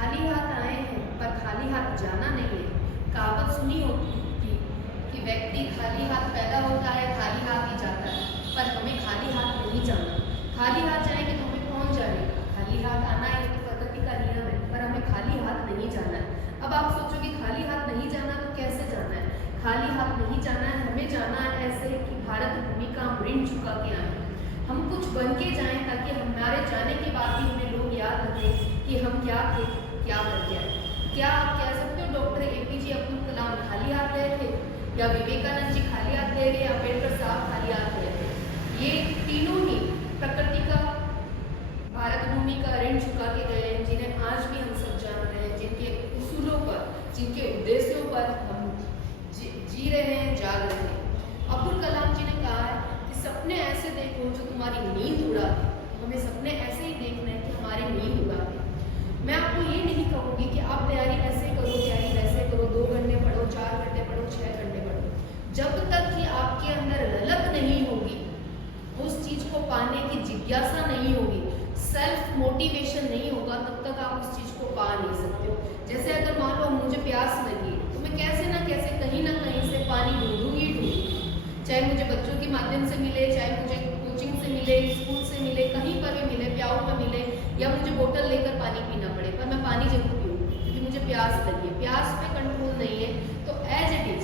खाली हाथ आए हैं पर खाली हाथ जाना नहीं है। कहावत सुनी होगी कि व्यक्ति खाली हाथ पैदा होता है, खाली हाथ ही जाता है, पर हमें खाली हाथ नहीं जाना। खाली हाथ जाएंगे तो हमें कौन जानेगा? खाली हाथ आना है तो प्रकृति का नियम है, पर हमें खाली हाथ नहीं जाना है। अब आप सोचो कि खाली हाथ नहीं जाना तो कैसे जाना है? खाली हाथ नहीं जाना है, हमें जाना है ऐसे कि भारत भूमि का हम ऋण चुका के आए, हम कुछ बन के जाएं, ताकि हमारे जाने के बाद भी हमें लोग याद रखें कि हम क्या थे, क्या करके आए। क्या आप कह सकते हो डॉक्टर APJ अब्दुल कलाम खाली हाथ गए थे, या विवेकानंद जी खाली हाथ गए थे, या अम्बेडकर साहब खाली हाथ गए थे? ये तीनों ही प्रकृति का, भारत भूमि का ऋण चुका के गए हैं, जिन्हें आज भी हम सब जान रहे हैं, जिनके उसूलों पर, जिनके उद्देश्यों पर हम जी रहे हैं, जाग रहे हैं। अब्दुल कलाम जी ने कहा है कि सपने ऐसे देखो जो तुम्हारी नींद उड़ा दे। हमें सपने ऐसे ही देखना है कि हमारी नींद उड़ा दे। मैं आपको ये नहीं कहूँगी कि आप तैयारी ऐसे करो, तैयारी वैसे करो, 2 घंटे पढ़ो, 4 घंटे पढ़ो, 6 घंटे पढ़ो। जब तक कि आपके अंदर ललक नहीं होगी, उस चीज को पाने की जिज्ञासा नहीं होगी, सेल्फ मोटिवेशन नहीं होगा, तब तक आप उस चीज को पा नहीं सकते हो। जैसे अगर मान लो मुझे प्यास लगी तो मैं कैसे ना कैसे कहीं ना कहीं से पानी ढूंढूंगी ढूंढूंगी, चाहे मुझे बच्चों के माध्यम से मिले, चाहे मुझे कोचिंग से मिले, स्कूल से मिले, कहीं पर भी मिले, प्याऊ में मिले, या मुझे बोतल लेकर पानी पीना पड़े, पर मैं पानी जरूर पीऊँ क्योंकि मुझे प्यास लगी है। प्यास पे कंट्रोल नहीं है तो एज इट इज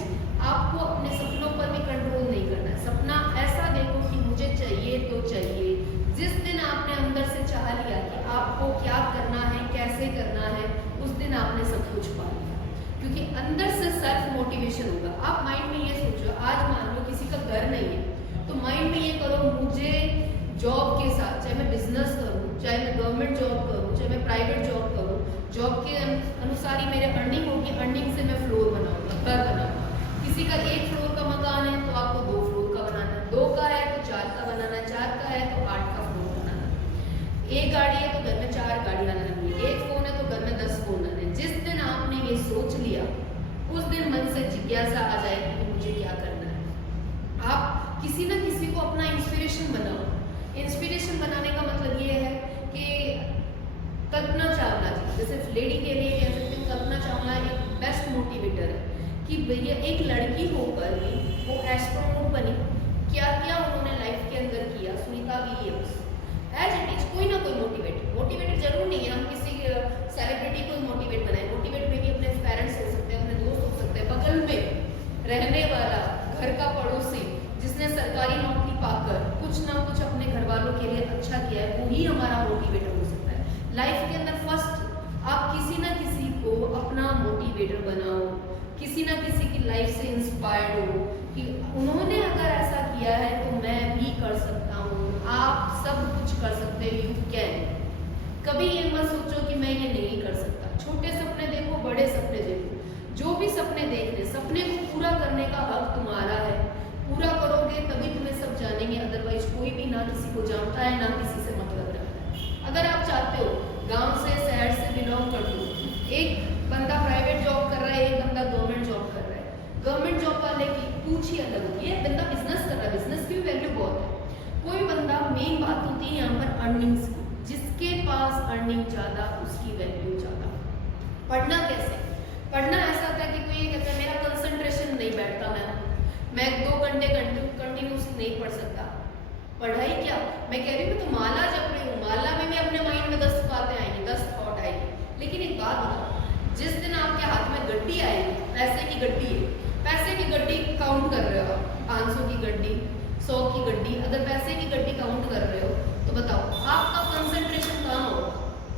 आपको अपने सपनों पर भी कंट्रोल नहीं करना है। सपना ऐसा देखो कि मुझे चाहिए तो चाहिए। जिस दिन आपने अंदर से चाह लिया कि आपको क्या करना है, कैसे करना है, उस दिन आपने सब कुछ पा लिया, क्योंकि अंदर से सेल्फ मोटिवेशन होगा। आप माइंड में ये सोचो, आज मान लो किसी का घर नहीं है, तो माइंड में ये करो मुझे जॉब के साथ, चाहे मैं बिजनेस करूँ, चाहे मैं गवर्नमेंट जॉब करूँ, चाहे मैं प्राइवेट जॉब करूँ, जॉब के अनुसार ही मेरे अर्निंग होगी, अर्निंग से मैं फ्लोर बनाऊंगा, घर बनाऊंगा। किसी का 1 फ्लोर का मकान है तो आपको 2 फ्लोर का बनाना है, 2 का है तो 4 का बनाना है, 4 का है तो 8 का फ्लोर बनाना है। 1 गाड़ी है तो घर में 4 गाड़ियां लानी है, 1 फोन है तो घर में 10 फोन लाने। जिस दिन आपने ये सोच लिया, उस दिन मन से जिज्ञासा आ जाएगी कि मुझे क्या करना है। आप किसी न किसी को अपना इंस्पिरेशन बनाओ। इंस्पिरेशन बनाने का मतलब ये है कि कल्पना चावला जी, जैसे लेडी के लिए कह सकते हो, कल्पना चावला एक बेस्ट मोटिवेटर है कि भैया एक लड़की होकर भी वो एस्ट्रोनॉट बनी। क्या क्या उन्होंने लाइफ के अंदर किया। Sunita Williams, as it is कोई ना कोई मोटिवेटेड जरूर नहीं है हम किसी सेलिब्रिटी को मोटिवेट बनाए। मोटिवेट में भी अपने पेरेंट्स हो सकते हैं, अपने दोस्त हो सकते हैं, बगल में रहने वाला, घर का पड़ोसी जिसने सरकारी नौकरी पाकर कुछ ना कुछ अपने घर वालों के लिए अच्छा किया है, वो ही हमारा मोटिवेटर हो सकता है। लाइफ के अंदर फर्स्ट आप किसी ना किसी को अपना मोटिवेटर बनाओ, किसी ना किसी की लाइफ से इंस्पायर्ड हो कि उन्होंने अगर ऐसा किया है तो मैं भी कर सकता हूँ। आप सब कुछ कर सकते हो, यू कैन। कभी ये मत सोचो कि मैं ये नहीं कर सकता। छोटे सपने देखो, बड़े सपने देखो, जो भी सपने देख रहे, सपने को पूरा करने का हक तुम्हारा है। पूरा करोगे तभी तुम्हें सब जानेंगे, अदरवाइज कोई भी ना किसी को जानता है, ना किसी से मतलब रखता है। अगर आप चाहते हो गांव से, शहर से बिलोंग कर दो, एक बंदा प्राइवेट जॉब कर रहा है, एक बंदा गवर्नमेंट जॉब कर रहा है। गवर्नमेंट जॉब वाले की पूछ ही अलग होती है, बंदा बिजनेस कर रहा है, बिजनेस की वैल्यू बहुत है। कोई बंदा, मेन बात होती है यहाँ पर अर्निंग्स की, जिसके पास अर्निंग ज़्यादा उसकी वैल्यू ज़्यादा। पढ़ना कैसे? पढ़ना ऐसा होता है कि कोई ये कहता है मेरा कंसंट्रेशन नहीं बैठता, मैं 2 घंटे कंटिन्यूस नहीं पढ़ सकता। पढ़ाई क्या, मैं कह रही हूँ तो माला जप रही हूँ, माला में भी अपने माइंड में 10 बातें आएंगी, 10 थॉट आएंगे। लेकिन एक बात बताओ, जिस दिन आपके हाथ में गड्डी आएगी, पैसे की गड्डी है, पैसे की गड्डी काउंट कर रहे हो आप, 500 की गड्डी, 100 की गड्डी, अगर पैसे की गड्डी काउंट कर रहे हो तो बताओ आपका कंसंट्रेशन कहाँ होगा?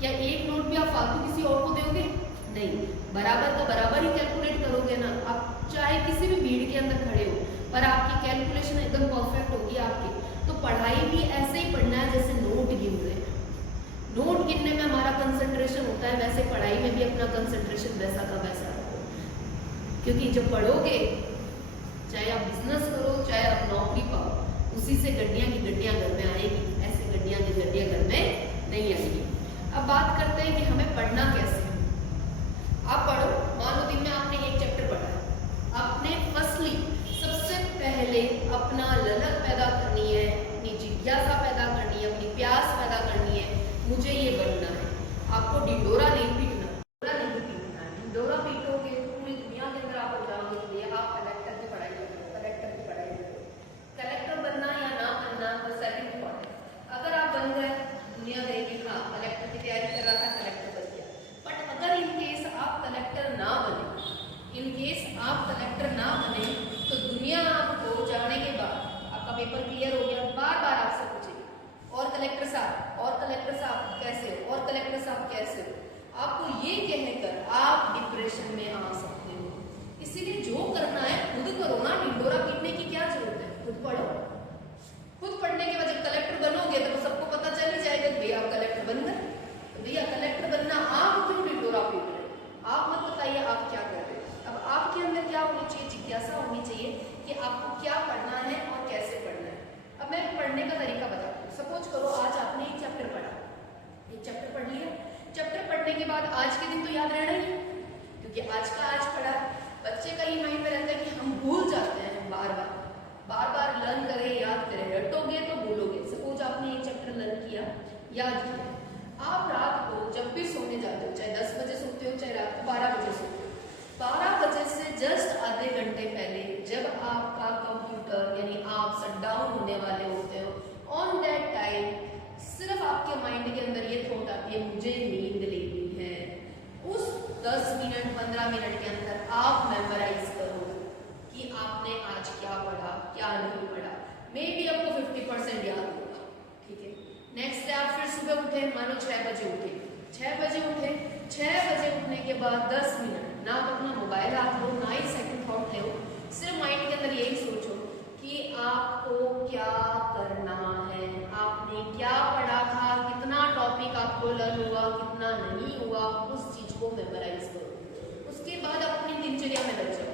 क्या एक नोट भी आप फालतू किसी और को दोगे? नहीं, बराबर का बराबर ही कैलकुलेट करोगे ना। आप चाहे किसी भी भीड़ के अंदर खड़े हो, पर आपकी कैलकुलेशन एकदम परफेक्ट होगी आपकी। तो पढ़ाई भी ऐसे ही पढ़ना है जैसे नोट गिन रहे हैं। नोट गिनने में हमारा कंसंट्रेशन होता है, वैसे पढ़ाई में भी अपना कंसंट्रेशन वैसा का वैसा रखो। क्योंकि जब पढ़ोगे, चाहे आप बिजनेस करो, चाहे आप नौकरी पाओ, उसी से गड्डियां की गड्डियां घर में आएगी, ऐसे गड्डियां की गड्डियां घर में नहीं आएगी। अब बात करते हैं कि हमें पढ़ना कैसे। आप पढ़ो, मान लो दिन में आपने एक चैप्टर पढ़ा है, आपने फर्स्टली सबसे पहले अपना ललक पैदा करनी है, अपनी जिज्ञासा पैदा करनी है, अपनी प्यास पैदा करनी है, मुझे ये बनना है। आपको ढिंडोरा नहीं पीटना। कैसे हो, आपको ये कहकर आप डिप्रेशन में आ सकते हो। इसीलिए जो करना है खुद करो ना, ढिंडोरा पीटने की क्या जरूरत है, खुद पढ़ो। खुद पढ़ने के बाद जब कलेक्टर बनोगे तो सबको पता चल ही जाएगा कि भैया आप कलेक्टर बन गए। तो भैया कलेक्टर बनना, आप क्यों ढिंडोरा पीट रहे, आप मत बताइए आप क्या कर रहे हैं। अब आपके अंदर क्या होनी चाहिए, जिज्ञासा होनी चाहिए कि आपको क्या पढ़ना है और कैसे पढ़ना है। अब मैं पढ़ने का तरीका बताती हूँ। सपोज करो आज आपने एक चैप्टर पढ़ा, एक चैप्टर पढ़ लिया। चैप्टर पढ़ने के बाद आज के दिन तो याद रहना ही, क्योंकि आज का आज पढ़ा। बच्चे का ये माइंड में रहता है कि हम भूल जाते हैं, हम बार बार लर्न करें, याद करें, रटोगे तो भूलोगे। सपोज आपने एक चैप्टर लर्न किया, याद किया, आप रात को जब भी सोने जाते हो, चाहे 10 बजे सोते हो, चाहे रात को 12 बजे सोते हो, 12 बजे से जस्ट आधे घंटे पहले जब आपका कंप्यूटर यानी आप शट डाउन होने वाले होते हो, ऑन दैट टाइम सिर्फ आपके माइंड के अंदर ये थॉट आती है मुझे नींद लेनी है। उस 10 मिनट 15 मिनट के अंदर आप मेमोराइज करो कि आपने आज क्या पढ़ा, क्या नहीं पढ़ा। मे बी आपको 50% याद होगा, ठीक है। नेक्स्ट डे आप फिर सुबह उठे, मानो 6 बजे उठे, 6 बजे उठे, 6 बजे उठने के बाद 10 मिनट ना अपना मोबाइल हाथ लो, ना ही सेकंड थॉट ले, सिर्फ माइंड के अंदर यही सोचो कि आपको क्या करना है, आपने क्या पढ़ा था, कितना टॉपिक आपको लर्न हुआ, कितना नहीं हुआ, उस चीज को मेमोराइज करो। उसके बाद आप अपनी दिनचर्या में लग जाओ।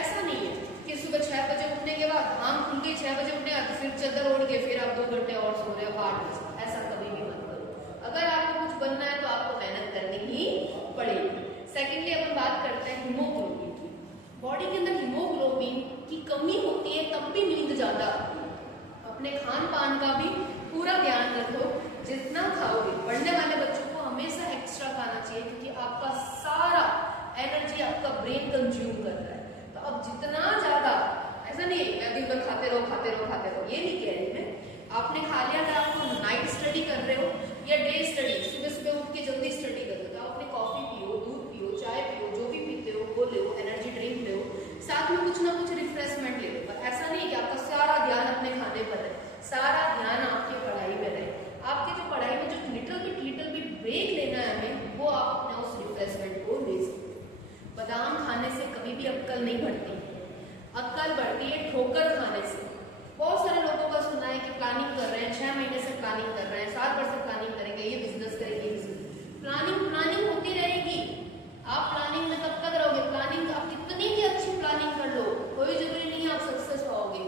ऐसा नहीं है कि सुबह 6 बजे उठने के बाद आम खुल के 6 बजे उठने तो फिर चादर ओढ़ के फिर आप 2 घंटे और सो रहे हो 8 बजे। ऐसा कभी भी मत करो। अगर आपको कुछ बनना है तो आपको मेहनत करनी ही पड़ेगी। सेकेंडली अपन बात करते हैं हीमोग्लोबिन की। बॉडी के अंदर हीमोग्लोबिन की कमी होती है तब भी नींद ज्यादा। अपने खान पान का भी पूरा ध्यान रखो, जितना खाओगे। पढ़ने वाले बच्चों को हमेशा एक्स्ट्रा खाना चाहिए, क्योंकि आपका सारा एनर्जी आपका ब्रेन कंज्यूम कर रहा है। तो अब जितना ज्यादा, ऐसा नहीं है दिन भर खाते रहो खाते रहो खाते रहो, ये नहीं कह रही मैं। आपने खा लिया, अगर आपको नाइट स्टडी कर रहे हो या डे स्टडी, सुबह सुबह उठ के जल्दी स्टडी कर रहे हो, आपने कॉफी पियो, दूध पियो, चाय पियो, जो भी पीते हो वो ले, एनर्जी ड्रिंक ले, साथ में कुछ ना कुछ रिफ्रेशमेंट ले लो। पर ऐसा नहीं कि आपका सारा ध्यान अपने खाने पर है, सारा ध्यान आपकी पढ़ाई में रहे। आपकी जो पढ़ाई में जो लिटिल बिट ब्रेक लेना है हमें, वो आप अपने उस रिफ्रेशमेंट को ले सकते हो। बादाम खाने से कभी भी अक्ल नहीं बढ़ती, अक्ल बढ़ती है ठोकर खाने से। बहुत सारे लोगों का सुना है कि प्लानिंग कर रहे हैं, 6 महीने से प्लानिंग कर रहे हैं, 7 वर्ष से प्लानिंग करेंगे, ये बिजनेस करेंगे, प्लानिंग होती रहेगी। आप प्लानिंग में तब तक रहोगे, प्लानिंग आप कितनी भी अच्छी प्लानिंग कर लो, कोई जरूरी नहीं आप सक्सेस पाओगे।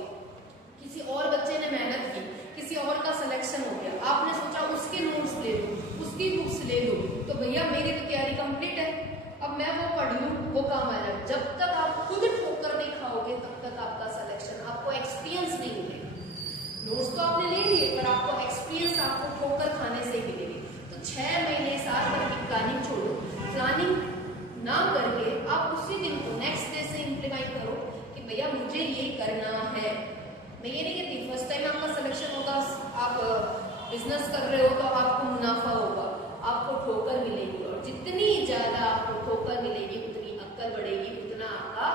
किसी और बच्चे ने मेहनत की, किसी और का सिलेक्शन हो गया, आपने सोचा उसके नोट्स ले लो, उसकी बुक्स ले लो, तो भैया मेरी तो तैयारी कंप्लीट है, अब मैं वो पढ़ लूं, वो काम आएगा। जब तक आप खुद ठोकर नहीं खाओगे तब तक आपका सिलेक्शन, आपको एक्सपीरियंस नहीं मिलेगा। नोट्स तो आपने ले लिए, पर आपको एक्सपीरियंस आपको ठोकर खाने से ही मिलेगी। तो 6 महीने 7 महीने की प्लानिंग छोड़ो, प्लानिंग ना करके आप उसी दिन को नेक्स्ट डे से इम्प्लीमेंट करो कि भैया मुझे ये करना है। मैं ये नहीं कहती फर्स्ट टाइम आपका सिलेक्शन होगा, आप बिजनेस कर रहे हो तो आपको मुनाफा होगा, आपको ठोकर मिलेगी, और जितनी ज्यादा आपको ठोकर मिलेगी उतनी अक्ल बढ़ेगी, उतना आपका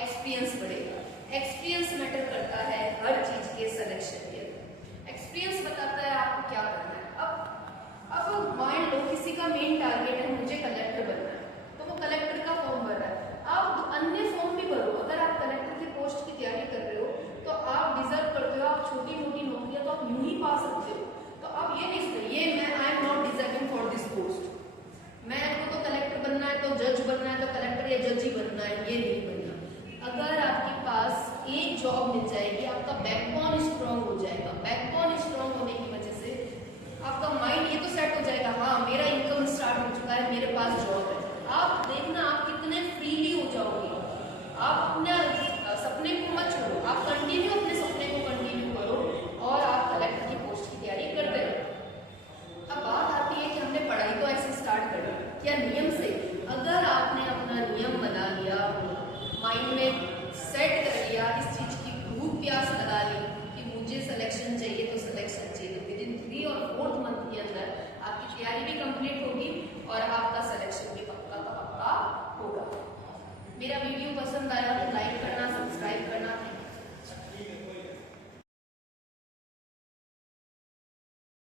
एक्सपीरियंस बढ़ेगा। एक्सपीरियंस मैटर करता है हर चीज के सिलेक्शन के अंदर। एक्सपीरियंस बताता है आपको क्या करना है। अब मान लो किसी का मेन टारगेट है मुझे कलेक्टर बनना है, तो वो कलेक्टर का फॉर्म भर रहा है। आप अन्य फॉर्म भी भरो। अगर आप कलेक्टर की पोस्ट की तैयारी कर रहे हो तो आप डिजर्व करते हो, आप छोटी मोटी नौकरियां तो आप यूं ही पा सकते हो। तो अब ये नहीं सुनिए मैं I am not deserving for this post, मैं तो कलेक्टर बनना है तो जज बनना है तो कलेक्टर या जज ही बनना है, ये नहीं बनना। अगर आपके पास एक जॉब मिल जाएगी, आपका बैकबोन स्ट्रांग हो जाएगा। बैकबोन स्ट्रांग होने की वजह से आपका माइंड ये तो सेट हो जाएगा, हाँ मेरा इनकम स्टार्ट हो चुका है, मेरे पास जॉब है। आप देखना आप कितने फ्रीली हो जाओगे। आप अपने सपने को मत छोड़ो, आप कंटिन्यू अपने सपने को कंटिन्यू करो और आप कलेक्टर की पोस्ट की तैयारी करते रहो। अब बात आती है कि हमने पढ़ाई तो ऐसे स्टार्ट कर दी, क्या नियम से? अगर आपने अपना नियम बना लिया, माइंड में सेट कर लिया, इस चीज की भूख प्यास लगा ली कि मुझे सिलेक्शन चाहिए तो सिलेक्शन चाहिए, तो विद इन 3 और 4th मंथ के अंदर आपकी तैयारी भी कंप्लीट होगी और आपका सिलेक्शन भी पक्का का पक्का होगा। मेरा वीडियो पसंद आया